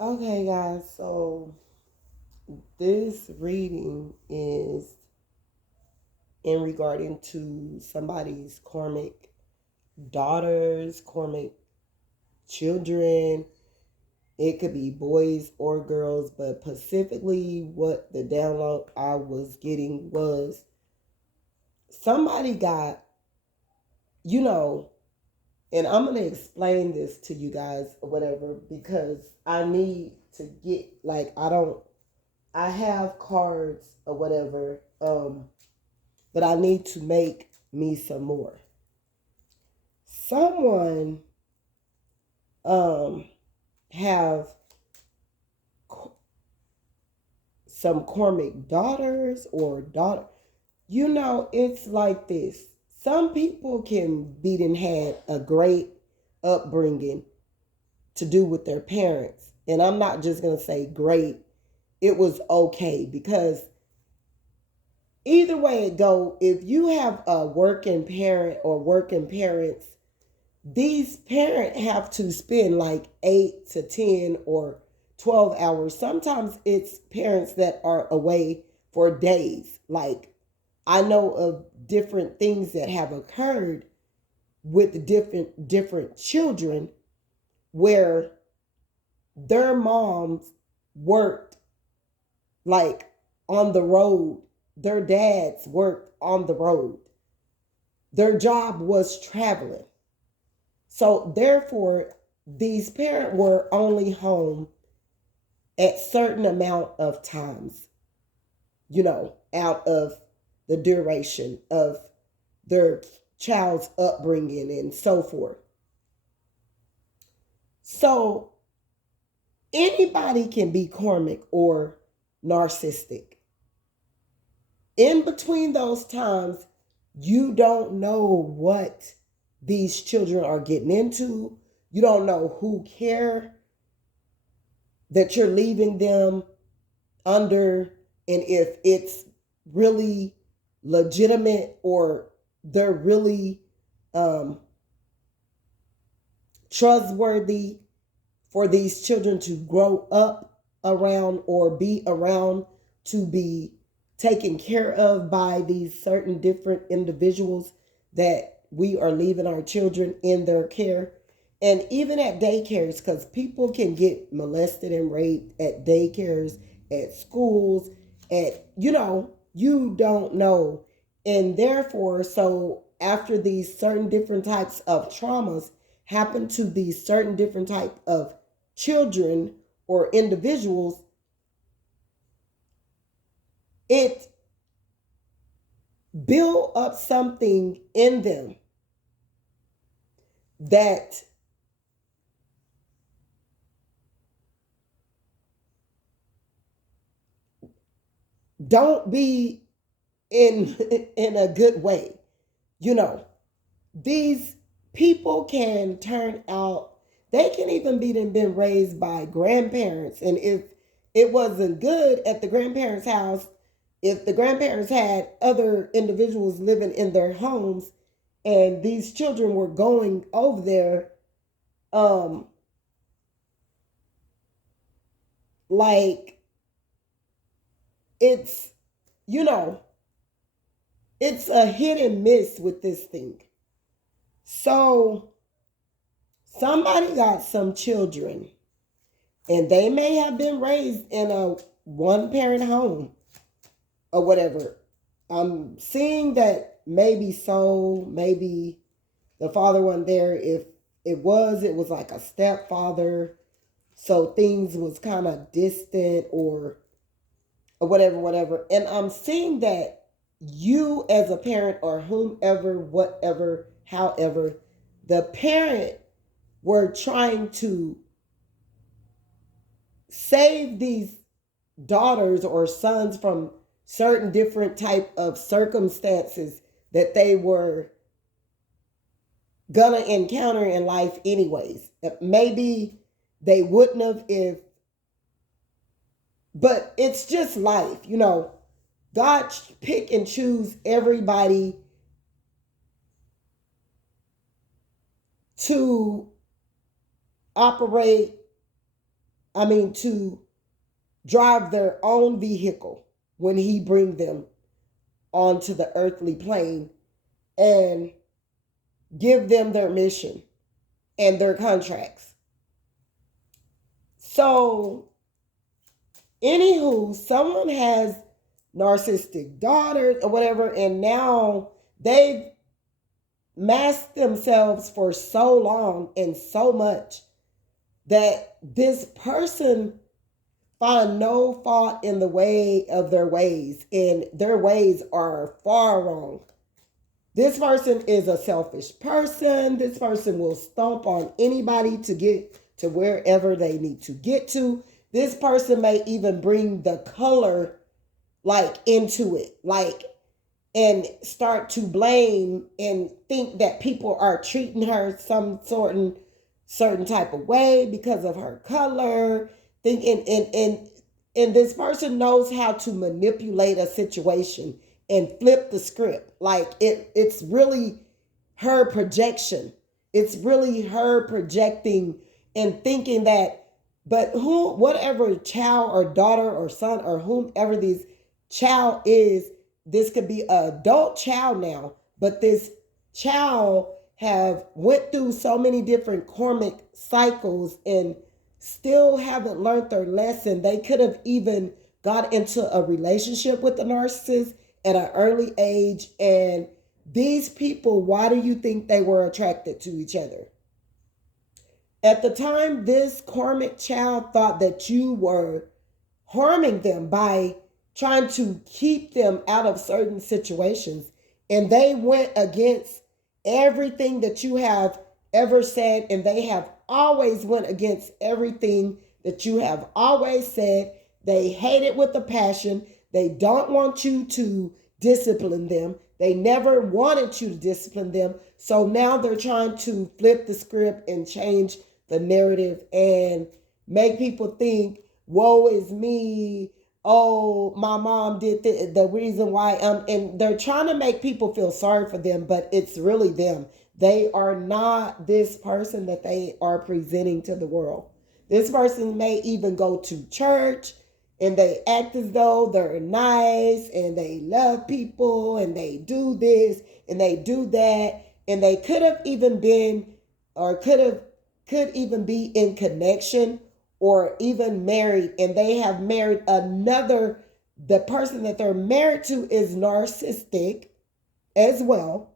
Okay, guys, so this reading is in regarding to somebody's karmic daughters, karmic children. It could be boys or girls, but specifically what the download I was getting was somebody got, you know, and I'm going to explain this to you guys or whatever because I need to get, like, I have cards or whatever, but I need to make me some more. Someone um have some karmic daughters or daughter. It's like this. Some people can be and had a great upbringing to do with their parents. And I'm not just gonna say great. It was okay because either way it go, if you have a working parent or working parents, these parents have to spend like 8 to 10 or 12 hours. Sometimes it's parents that are away for days. Like I know of different things that have occurred with different children where their moms worked like on the road. Their dads worked on the road. Their job was traveling. So therefore, these parents were only home at certain amount of times, out of the duration of their child's upbringing and so forth. So anybody can be karmic or narcissistic. In between those times, you don't know what these children are getting into. You don't know who care that you're leaving them under and if it's really legitimate or they're really um, trustworthy for these children to grow up around or be around to be taken care of by these certain different individuals that we are leaving our children in their care. And even at daycares, because people can get molested and raped at daycares, at schools, you don't know. And therefore, so after these certain different types of traumas happen to these certain different type of children or individuals, it build up something in them that don't be in in a good way. You know, these people can turn out, they can even be been raised by grandparents. And if it wasn't good at the grandparents' house, if the grandparents had other individuals living in their homes and these children were going over there, um, like it's, you know, it's a hit and miss with this thing. So somebody got some children and they may have been raised in a one parent home or whatever. I'm seeing that maybe so, maybe the father wasn't there. If it was like a stepfather. So things was kind of distant or whatever. And I'm seeing that you as a parent or whomever, whatever, however, the parent were trying to save these daughters or sons from certain different type of circumstances that they were gonna encounter in life anyways. Maybe they wouldn't have if, but it's just life, God pick and choose everybody to operate to drive their own vehicle when he bring them onto the earthly plane and give them their mission and their contracts. So, anywho, someone has narcissistic daughters or whatever, and now they've masked themselves for so long and so much that this person find no fault in the way of their ways, and their ways are far wrong. This person is a selfish person. This person will stomp on anybody to get to wherever they need to get to. This person may even bring the color into it, and start to blame and think that people are treating her some certain type of way because of her color. And this person knows how to manipulate a situation and flip the script. It's really her projection. It's really her projecting and thinking that, but whatever child or daughter or son or whomever this child is, this could be an adult child now, but this child have went through so many different karmic cycles and still haven't learned their lesson. They could have even got into a relationship with the narcissist at an early age. And these people, why do you think they were attracted to each other? At the time, this karmic child thought that you were harming them by trying to keep them out of certain situations. And they went against everything that you have ever said, and they have always went against everything that you have always said. They hate it with a passion. They don't want you to discipline them. They never wanted you to discipline them. So now they're trying to flip the script and change the narrative and make people think, woe is me. Oh, my mom did the reason why. And they're trying to make people feel sorry for them, but it's really them. They are not this person that they are presenting to the world. This person may even go to church and they act as though they're nice and they love people and they do this and they do that. And they could have even been or could even be in connection or even married, and they have married another. The person that they're married to is narcissistic as well.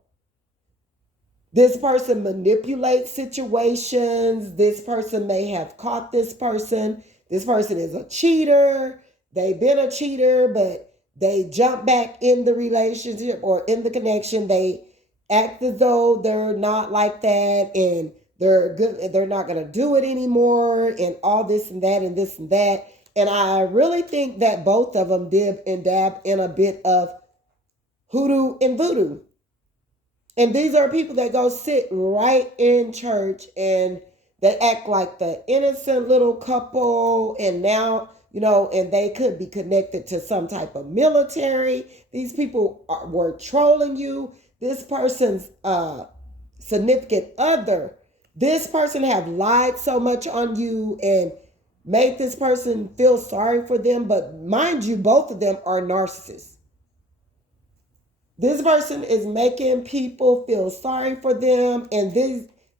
This person manipulates situations. This person may have caught this person. This person is a cheater. They've been a cheater, but they jump back in the relationship or in the connection. They act as though they're not like that and they're good. They're not going to do it anymore and all this and that and this and that. And I really think that both of them dib and dab in a bit of hoodoo and voodoo. And these are people that go sit right in church and they act like the innocent little couple. And now, and they could be connected to some type of military. These people were trolling you. This person's significant other. This person have lied so much on you and made this person feel sorry for them. But mind you, both of them are narcissists. This person is making people feel sorry for them. And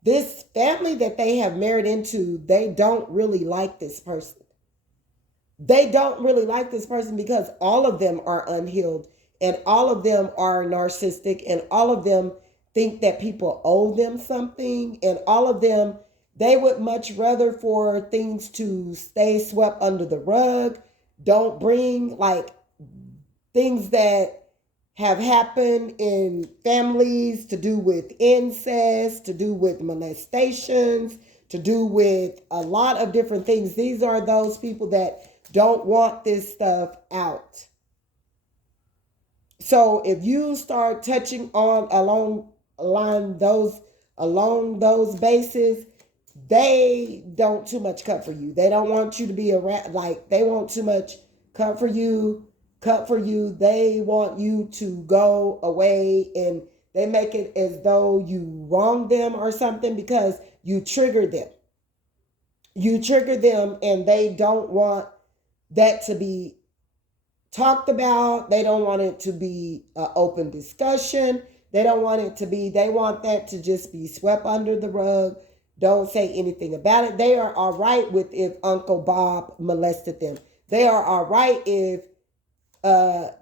this family that they have married into, they don't really like this person. They don't really like this person because all of them are unhealed and all of them are narcissistic and all of them think that people owe them something. And all of them, they would much rather for things to stay swept under the rug. Don't bring things that have happened in families to do with incest, to do with molestations, to do with a lot of different things. These are those people that don't want this stuff out. So if you start touching on along those bases, they don't too much cut for you. They don't want you to be around. They want too much cut for you. They want you to go away, and they make it as though you wronged them or something because you triggered them. You trigger them and they don't want that to be talked about. They don't want it to be an open discussion. They don't want it to be, they want that to just be swept under the rug. Don't say anything about it. They are all right with if Uncle Bob molested them. They are all right if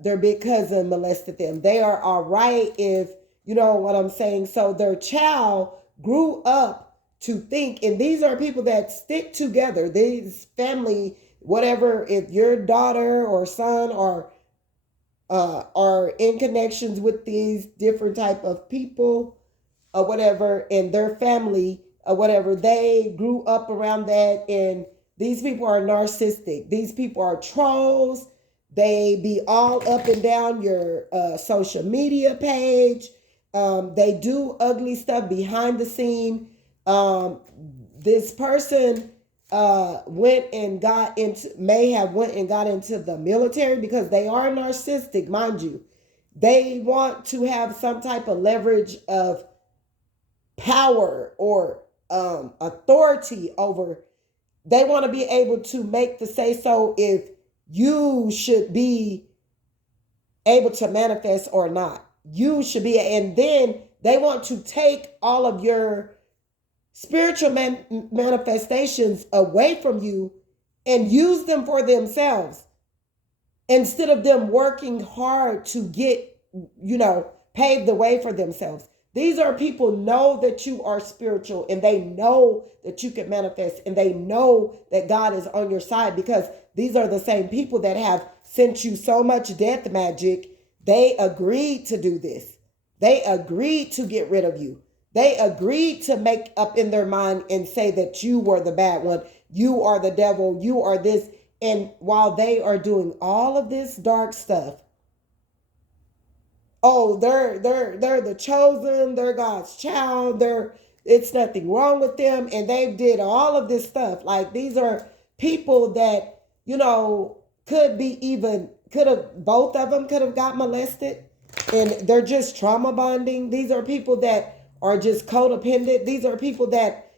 their big cousin molested them. They are all right if, you know what I'm saying? So their child grew up to think, and these are people that stick together. These family, whatever, if your daughter or son are in connections with these different type of people or whatever, and their family or whatever, they grew up around that, and these people are narcissistic. These people are trolls. They be all up and down your social media page. They do ugly stuff behind the scene. This person may have went and got into the military because they are narcissistic, mind you. They want to have some type of leverage of power or authority over. They want to be able to make the say so if you should be able to manifest or not. You should be, and then they want to take all of your spiritual manifestations away from you and use them for themselves instead of them working hard to get, pave the way for themselves. These are people know that you are spiritual and they know that you can manifest and they know that God is on your side, because these are the same people that have sent you so much death magic. They agreed to do this. They agreed to get rid of you. They agreed to make up in their mind and say that you were the bad one. You are the devil. You are this. And while they are doing all of this dark stuff, oh, they're the chosen, they're God's child, it's nothing wrong with them, and they did all of this stuff. Like, these are people that, both of them could have got molested, and they're just trauma bonding. These are people that are just codependent. These are people that,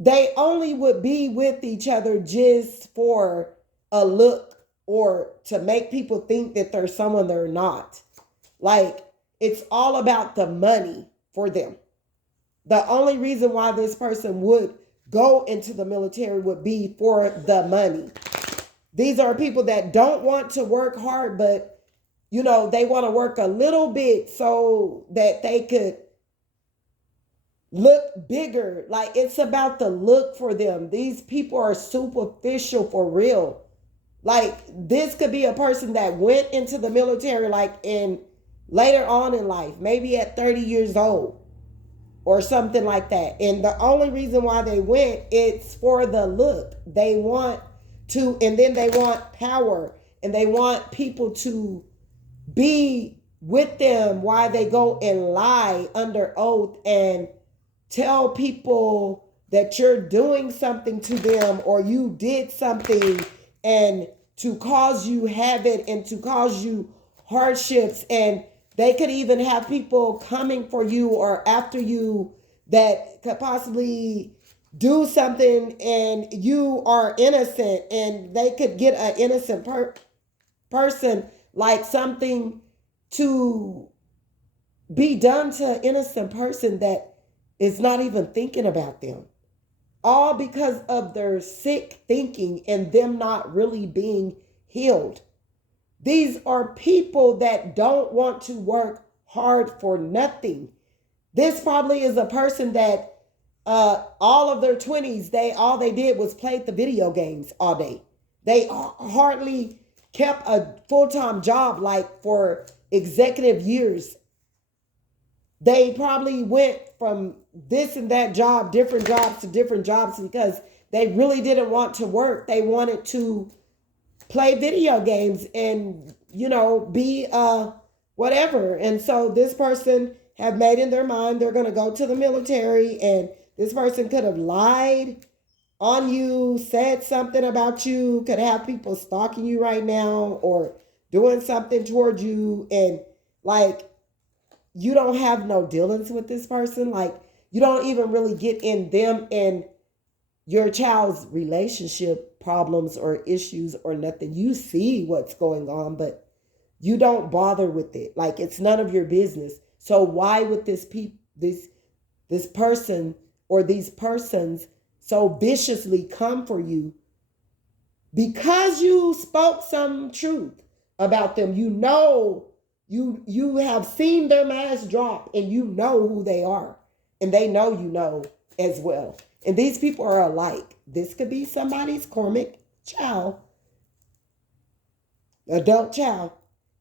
they only would be with each other just for a look or to make people think that they're someone they're not. Like, it's all about the money for them. The only reason why this person would go into the military would be for the money. These are people that don't want to work hard, but, they want to work a little bit so that they could look bigger. Like, it's about the look for them. These people are superficial for real. Like, this could be a person that went into the military later on in life, maybe at 30 years old or something like that. And the only reason why they went, it's for the look. They want to, and then they want power, and they want people to be with them while they go and lie under oath and tell people that you're doing something to them or you did something, and to cause you havoc and to cause you hardships. And they could even have people coming for you or after you that could possibly do something and you are innocent, and they could get an innocent person, like something to be done to an innocent person that is not even thinking about them. All because of their sick thinking and them not really being healed. These are people that don't want to work hard for nothing. This probably is a person that all of their 20s, all they did was play the video games all day. They hardly kept a full-time job like for executive years. They probably went from this and that job, different jobs to different jobs, because they really didn't want to work. They wanted to play video games and, be whatever. And so this person have made in their mind they're going to go to the military, and this person could have lied on you, said something about you, could have people stalking you right now or doing something towards you, and like, you don't have no dealings with this person. Like, You don't even really get in them and your child's relationship problems or issues or nothing. You see what's going on, but you don't bother with it. Like, it's none of your business. So why would this person or these persons so viciously come for you because you spoke some truth about them? You know, you have seen their mask drop, and you know who they are, and they know you know as well. And these people are alike. This could be somebody's karmic child, adult child,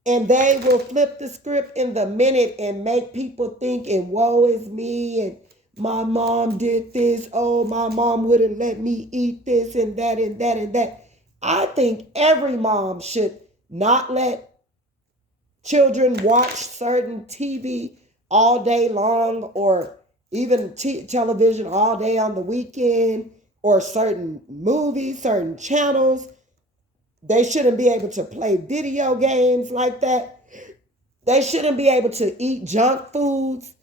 and they will flip the script in the minute and make people think, and woe is me, and my mom did this. Oh, my mom wouldn't let me eat this and that and that and that. I think every mom should not let children watch certain TV all day long, or even television all day on the weekend, or certain movies, certain channels. They shouldn't be able to play video games like that. They shouldn't be able to eat junk foods.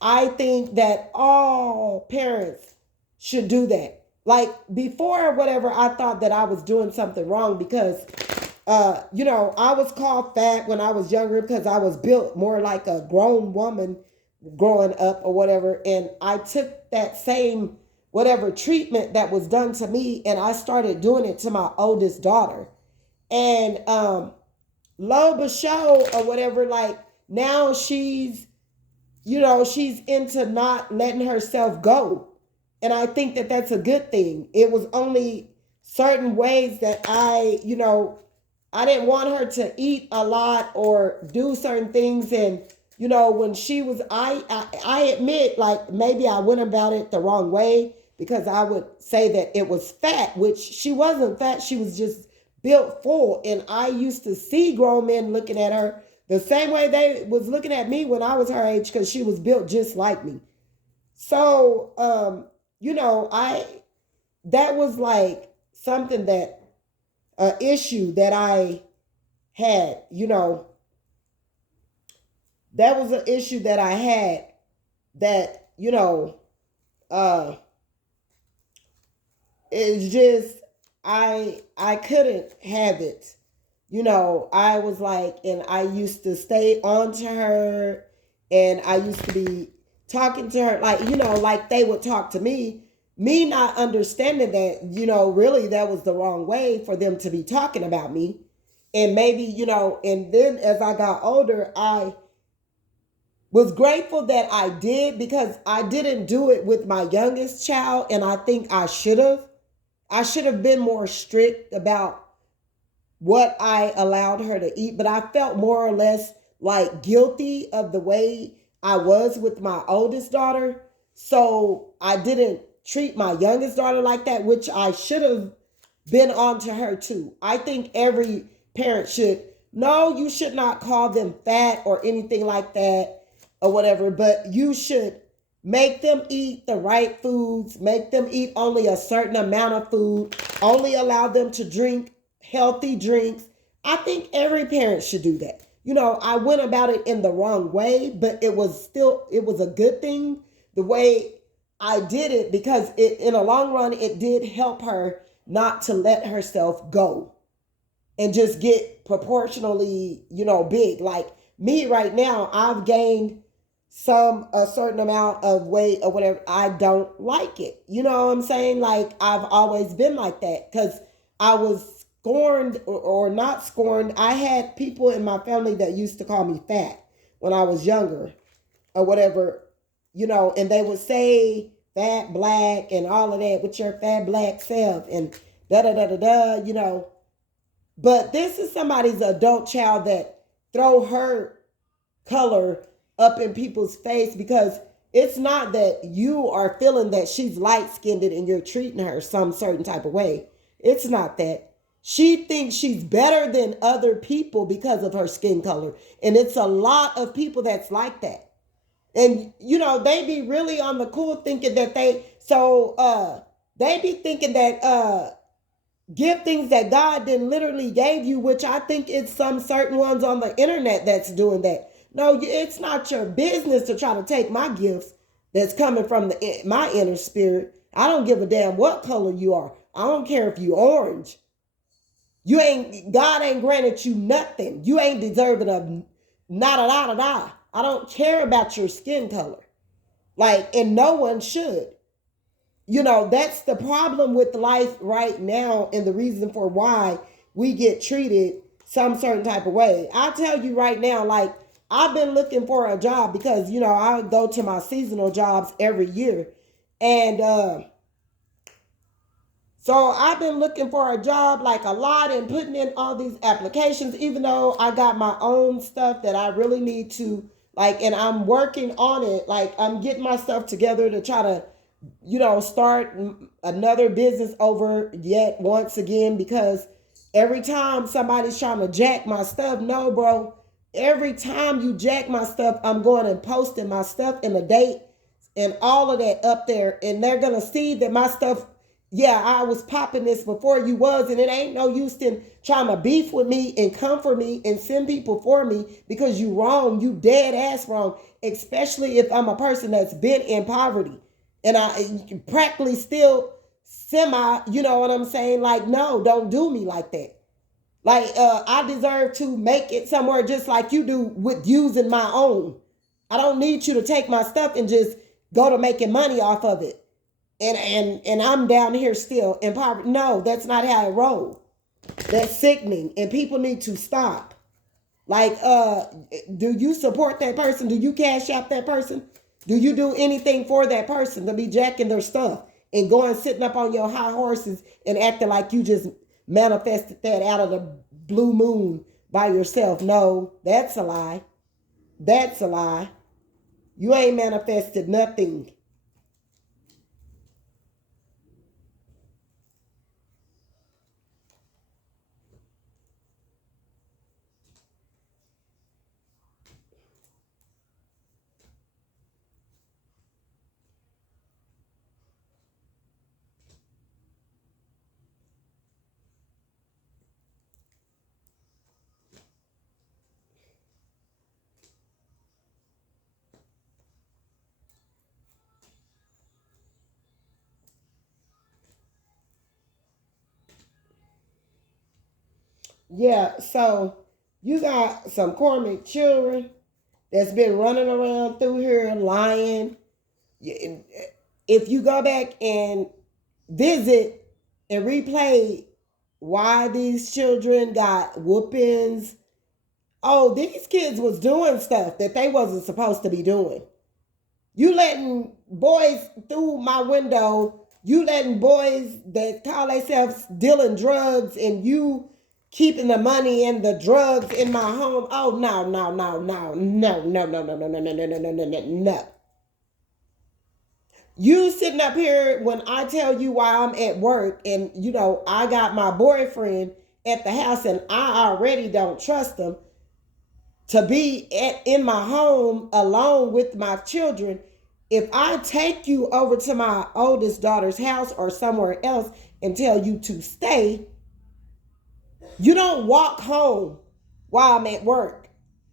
I think that all parents should do that. Like, before or whatever, I thought that I was doing something wrong because, I was called fat when I was younger because I was built more like a grown woman growing up or whatever. And I took that same whatever treatment that was done to me, and I started doing it to my oldest daughter. And lo but show or whatever, like, now she's into not letting herself go. And I think that that's a good thing. It was only certain ways that I didn't want her to eat a lot or do certain things. And, when she was, I admit, like, maybe I went about it the wrong way, because I would say that it was fat, which she wasn't fat. She was just built full. And I used to see grown men looking at her the same way they was looking at me when I was her age, because she was built just like me. So, that was like something that, an issue that I had, that was an issue that I had that, it's just, I couldn't have it. I was like, and I used to stay on to her, and I used to be talking to her like, like they would talk to me not understanding that, really that was the wrong way for them to be talking about me. And maybe, and then as I got older, I was grateful that I did, because I didn't do it with my youngest child. And I think I should have been more strict about what I allowed her to eat. But I felt more or less like guilty of the way I was with my oldest daughter. So I didn't treat my youngest daughter like that, which I should have been on to her too. I think every parent should. No, you should not call them fat or anything like that or whatever, but you should make them eat the right foods, make them eat only a certain amount of food, only allow them to drink healthy drinks. I think every parent should do that. I went about it in the wrong way, but it was a good thing the way I did it, because in the long run, it did help her not to let herself go and just get proportionally, big. Like me right now, I've gained a certain amount of weight or whatever. I don't like it. You know what I'm saying? Like, I've always been like that, because I was scorned or not scorned. I had people in my family that used to call me fat when I was younger or whatever, and they would say fat black and all of that with your fat black self and da da da da da, But this is somebody's adult child that throw her color up in people's face, because it's not that you are feeling that she's light-skinned and you're treating her some certain type of way. It's not that. She thinks she's better than other people because of her skin color. And it's a lot of people that's like that. And, they be really on the cool thinking that they be thinking that give things that God didn't literally gave you, which I think it's some certain ones on the internet that's doing that. No, it's not your business to try to take my gifts. that's coming from my inner spirit. I don't give a damn what color you are. I don't care if you orange. God ain't granted you nothing. You ain't deserving of nada da da da. I don't care about your skin color. Like, and no one should. That's the problem with life right now, and the reason for why we get treated some certain type of way. I tell you right now, like, I've been looking for a job because, I go to my seasonal jobs every year. And so I've been looking for a job like a lot and putting in all these applications, even though I got my own stuff that I really need to, like, and I'm working on it. Like, I'm getting my stuff together to try to, start another business over yet once again, because every time somebody's trying to jack my stuff, no, bro. Every time you jack my stuff, I'm going and posting my stuff and the date and all of that up there. And they're going to see that my stuff, yeah, I was popping this before you was. And it ain't no use in trying to beef with me and come for me and send people for me, because you wrong. You dead ass wrong. Especially if I'm a person that's been in poverty. And I practically still semi, you know what I'm saying? Like, no, don't do me like that. Like, I deserve to make it somewhere just like you do with using my own. I don't need you to take my stuff and just go to making money off of it. And I'm down here still in poverty. No, that's not how I roll. That's sickening. And people need to stop. Like, do you support that person? Do you cash out that person? Do you do anything for that person to be jacking their stuff and going sitting up on your high horses and acting like you just manifested that out of the blue moon by yourself? No, that's a lie. That's a lie. You ain't manifested nothing. Yeah, so you got some Karmic children that's been running around through here lying. If you go back and visit and replay why these children got whoopings, oh, these kids was doing stuff that they wasn't supposed to be doing. You letting boys through my window, you letting boys that call themselves dealing drugs, and you keeping the money and the drugs in my home. Oh, no, no, no, no, no, no, no, no, no, no, no, no, no, no, no, no. You sitting up here when I tell you why I'm at work, and I got my boyfriend at the house, and I already don't trust him to be in my home alone with my children. If I take you over to my oldest daughter's house or somewhere else and tell you to stay, you don't walk home while I'm at work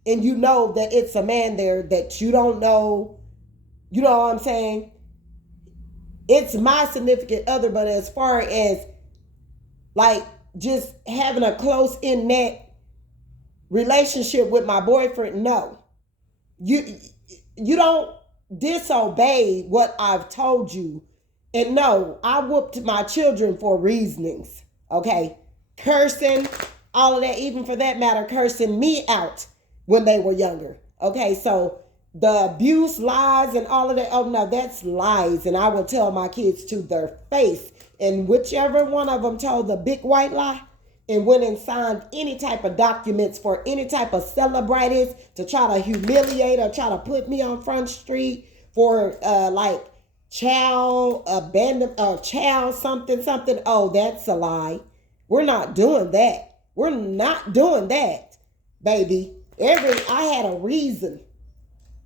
and you know that it's a man there that you don't know. You know what I'm saying? It's my significant other, but as far as like just having a close in net relationship with my boyfriend, no. You don't disobey what I've told you. And no, I whooped my children for reasonings. Okay? Cursing, all of that, even for that matter, cursing me out when they were younger. Okay, so the abuse, lies, and all of that, oh no, that's lies. And I will tell my kids to their face. And whichever one of them told the big white lie and went and signed any type of documents for any type of celebrities to try to humiliate or try to put me on Front Street for like child abandon, child something, oh, that's a lie. We're not doing that. We're not doing that, baby. I had a reason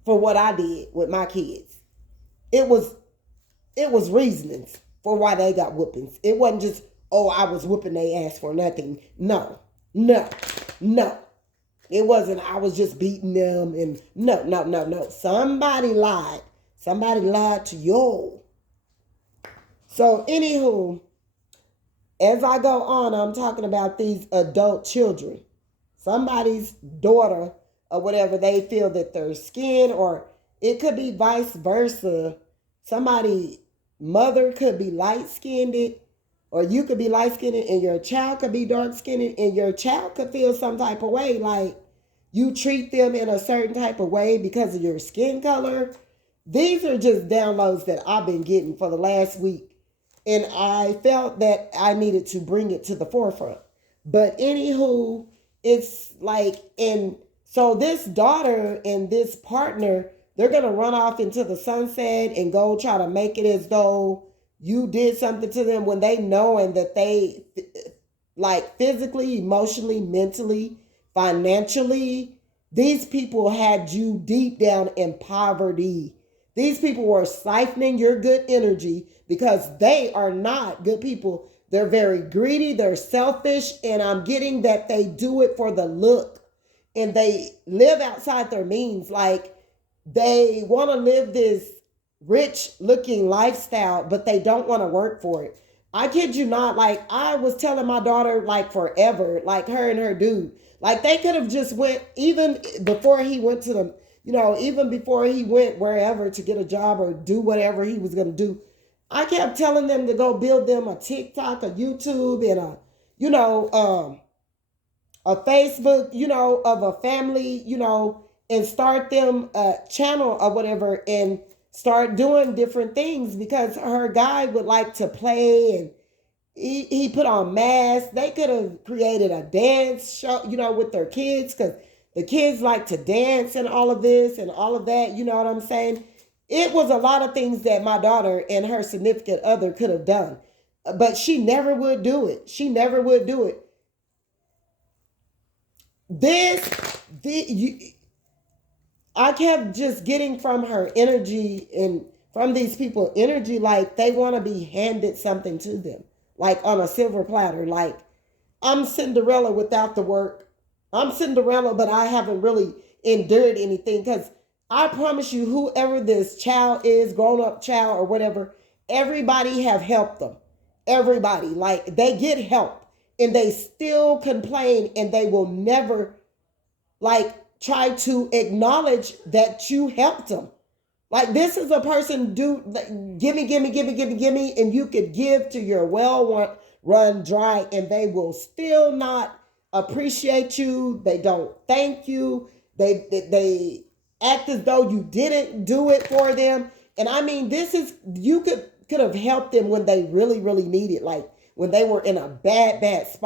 for what I did with my kids. It was reasonings for why they got whoopings. It wasn't just, oh, I was whooping their ass for nothing. No. It wasn't, I was just beating them and no. Somebody lied. Somebody lied to you. So, anywho, as I go on, I'm talking about these adult children. Somebody's daughter or whatever, they feel that their skin, or it could be vice versa. Somebody mother could be light skinned, or you could be light skinned and your child could be dark skinned, and your child could feel some type of way, like you treat them in a certain type of way because of your skin color. These are just downloads that I've been getting for the last week. And I felt that I needed to bring it to the forefront. But anywho, it's like, and so this daughter and this partner, they're going to run off into the sunset and go try to make it as though you did something to them, when they knowing that they, like, physically, emotionally, mentally, financially, these people had you deep down in poverty. These people were siphoning your good energy because they are not good people. They're very greedy, they're selfish, and I'm getting that they do it for the look, and they live outside their means. Like, they want to live this rich looking lifestyle, but they don't want to work for it. I kid you not, like, I was telling my daughter, like, forever, like, her and her dude, like, they could have just went, even before he went to the, even before he went wherever to get a job or do whatever he was going to do. I kept telling them to go build them a TikTok, a YouTube, and a Facebook, of a family, and start them a channel or whatever, and start doing different things, because her guy would like to play, and he put on masks. They could have created a dance show, with their kids, because the kids like to dance and all of this and all of that. You know what I'm saying? It was a lot of things that my daughter and her significant other could have done, but she never would do it. She never would do it. I kept just getting from her energy and from these people energy, like they want to be handed something to them, like on a silver platter. Like, I'm Cinderella without the work. I'm Cinderella, but I haven't really endured anything, because I promise you, whoever this child is, grown up child or whatever, everybody have helped them. Everybody, like, they get help and they still complain, and they will never, like, try to acknowledge that you helped them. Like, this is a person do like, gimme, gimme, gimme, gimme, gimme, and you could give to your well run dry, and they will still not appreciate you. They don't thank you. They act as though you didn't do it for them. And I mean, this is, you could have helped them when they really, really needed, like when they were in a bad spot.